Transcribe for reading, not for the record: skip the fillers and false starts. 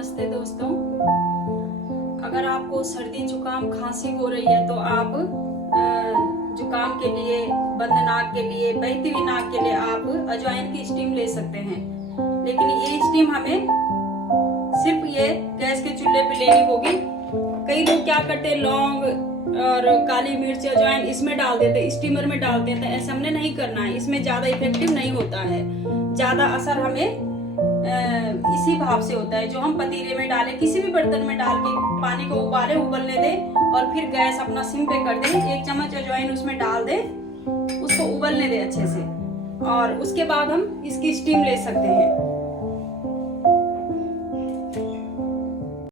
नमस्ते दोस्तों। अगर आपको सर्दी जुकाम खांसी हो रही है तो आप जुकाम के लिए, बंद नाक के लिए, बहती हुई नाक के लिए आप अजवाइन की स्टीम ले सकते हैं। लेकिन ये स्टीम हमें सिर्फ ये गैस के चूल्हे पे लेनी होगी। कई लोग क्या करते हैं, लौंग और काली मिर्च, अजवाइन इसमें डाल देते, स्टीमर में डाल देते हैं। ऐसा हमने नहीं करना है, इसमें ज्यादा इफेक्टिव नहीं होता है। ज्यादा असर हमें इसी भाप से होता है जो हम पतीले में डालें, किसी भी बर्तन में डाल के पानी को उबाले, उबलने दें और फिर गैस अपना सिम पे कर दें। 1 चम्मच अजवाइन उसमें डाल दें, उसको उबलने दें अच्छे से और उसके बाद हम इसकी स्टीम ले सकते हैं।